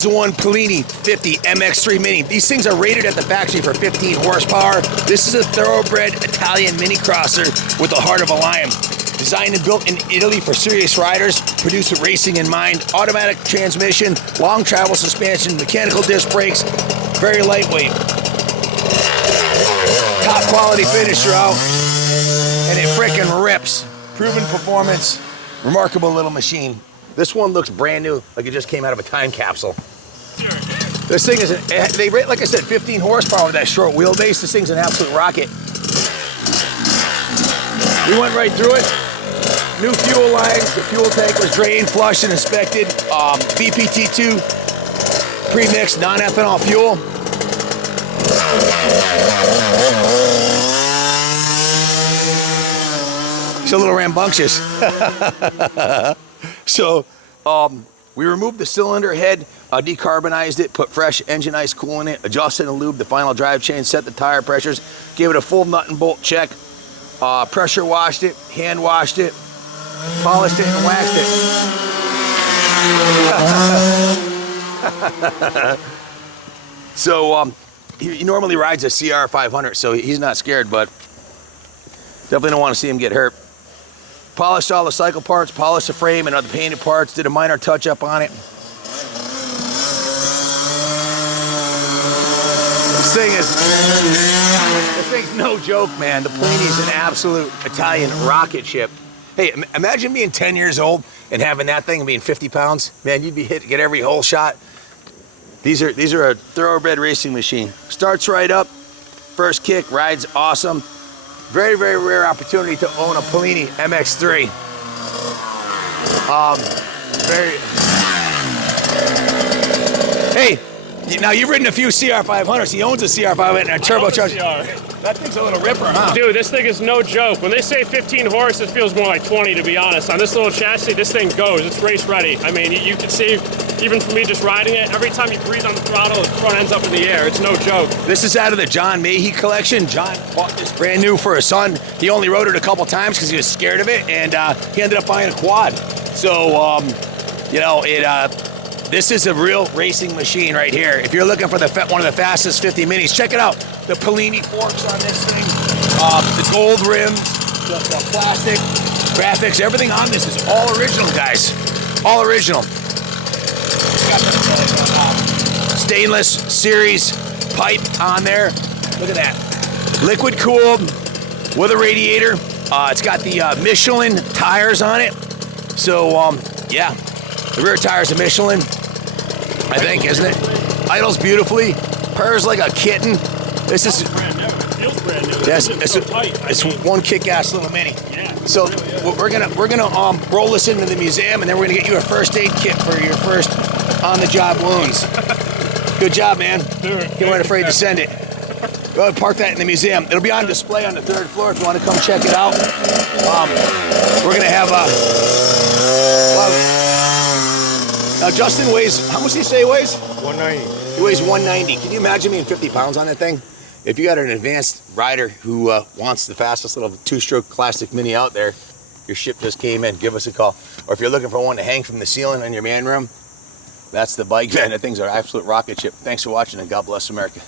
The one Polini 50 MX3 Mini. These things are rated at the factory for 15 horsepower. This is a thoroughbred Italian mini crosser with the heart of a lion. Designed and built in Italy for serious riders, produced with racing in mind. Automatic transmission, long travel suspension, mechanical disc brakes, very lightweight. Top quality finish throughout, and it frickin' rips. Proven performance, remarkable little machine. This one looks brand new, like it just came out of a time capsule. This thing is, they rate, like I said, 15 horsepower with that short wheelbase. This thing's an absolute rocket. We went right through it. New fuel lines, the fuel tank was drained, flushed, and inspected. VPT2 pre-mixed non-ethanol fuel. It's a little rambunctious. So we removed the cylinder head, decarbonized it, put fresh engine ice coolant in it, adjusted and lubed the final drive chain, set the tire pressures, gave it a full nut and bolt check, pressure washed it, hand washed it, polished it and waxed it. So he normally rides a CR500, so he's not scared, but definitely don't want to see him get hurt. Polished all the cycle parts, polished the frame and other painted parts, did a minor touch up on it. This thing's no joke, man. The Polini's an absolute Italian rocket ship. Hey, imagine being 10 years old and having that thing and being 50 pounds. Man, you'd be get every hole shot. These are a thoroughbred racing machine. Starts right up, first kick, rides awesome. Very, very rare opportunity to own a Polini MX3. Hey, now you've ridden a few CR500s. He owns a CR500 and a turbocharged. That thing's a little ripper, huh? Dude, this thing is no joke. When they say 15 horse, it feels more like 20, to be honest. On this little chassis, this thing goes. It's race ready. I mean, you can see, even for me just riding it, every time you breathe on the throttle, the front end's up in the air. It's no joke. This is out of the John Mahey collection. John bought this brand new for his son. He only rode it a couple times because he was scared of it, and he ended up buying a quad. So, you know, this is a real racing machine right here. If you're looking for one of the fastest 50 minis, check it out. The Polini forks on this thing, the gold rims, the plastic, graphics, everything on this is all original, guys. All original. It's got the stainless series pipe on there. Look at that. Liquid cooled with a radiator. It's got the Michelin tires on it. So, yeah, the rear tire's a Michelin, I think, isn't it? Idles beautifully, purrs like a kitten. This is brand new. It feels brand new. Yes, it's one kick-ass little mini. Yeah. So we're gonna roll this into the museum, and then we're gonna get you a first aid kit for your first on-the-job wounds. Good job, man. You weren't afraid to send it. Go ahead and park that in the museum. It'll be on display on the 3rd floor if you want to come check it out. We're gonna have now Justin weighs, how much did he say he weighs? 190. He weighs 190. Can you imagine being 50 pounds on that thing? If you got an advanced rider who wants the fastest little 2-stroke classic mini out there, your ship just came in, give us a call. Or if you're looking for one to hang from the ceiling in your man room, that's the bike, man. That thing's an absolute rocket ship. Thanks for watching, and God bless America.